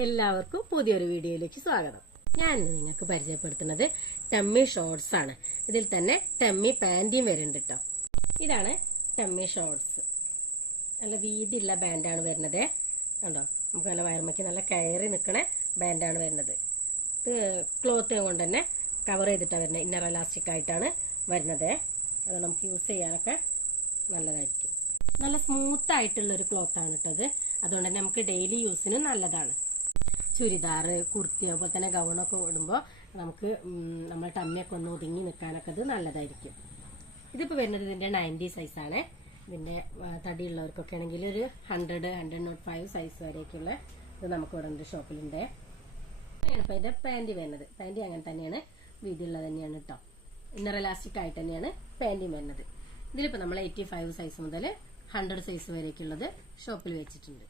എല്ലാവർക്കും പുതിയൊരു വീഡിയോയിലേക്ക് സ്വാഗതം. ഞാൻ നിങ്ങൾക്ക് പരിചയപ്പെടുത്തുന്നത് ടമ്മി ഷോർട്സ് ആണ്. ഇതിൽ തന്നെ ടമ്മി പാന്റിയും വരുന്നുണ്ട് കേട്ടോ. ഇതാണ് ടമ്മി ഷോർട്സ്. നല്ല വീതിയുള്ള ബാൻഡാണ് വരുന്നത്. കണ്ടോ, നമുക്ക് നല്ല വയർമയ്ക്ക് നല്ല കയറി നിൽക്കണ ബാൻഡാണ് വരുന്നത്. ഇത് ക്ലോത്തിനെ കൊണ്ട് തന്നെ കവർ ചെയ്തിട്ടാണ് വരുന്നത്. ഇന്നർ എലാസ്റ്റിക് ആയിട്ടാണ് വരുന്നത്. അത് നമുക്ക് യൂസ് ചെയ്യാനൊക്കെ നല്ലതായിരിക്കും. നല്ല സ്മൂത്ത് ആയിട്ടുള്ള ഒരു ക്ലോത്ത് ആണ് ഇട്ടത്. അതുകൊണ്ട് തന്നെ നമുക്ക് ഡെയിലി യൂസിന് നല്ലതാണ്. ചുരിദാറ്, കുർത്തി, അതുപോലെ തന്നെ ഗൗണൊക്കെ ഇടുമ്പോൾ നമുക്ക് നമ്മൾ ടമ്മിയൊക്കെ ഒന്ന് ഒതുങ്ങി നിൽക്കാനൊക്കെ ഇത് നല്ലതായിരിക്കും. ഇതിപ്പോൾ വരുന്നത് ഇതിന്റെ 90 സൈസാണ്. ഇതിന്റെ തടിയുള്ളവർക്കൊക്കെ ആണെങ്കിൽ ഒരു 100-105 സൈസ് വരെയൊക്കെയുള്ള ഇത് നമുക്ക് ഇവിടെ ഉണ്ട്, ഷോപ്പിലുണ്ട്. അപ്പോൾ ഇതിന്റെ പാൻറ് വരുന്നത്, പാൻറ് അങ്ങനെ തന്നെയാണ്, വീതിയുള്ളത് തന്നെയാണ് കേട്ടോ. ഇന്നർ എലാസ്റ്റിക് ആയിട്ട് തന്നെയാണ് പാൻറ്റും വരുന്നത്. ഇതിലിപ്പോൾ നമ്മൾ 85 സൈസ് മുതൽ 100 സൈസ് വരെയൊക്കെയുള്ളത് ഷോപ്പിൽ വെച്ചിട്ടുണ്ട്.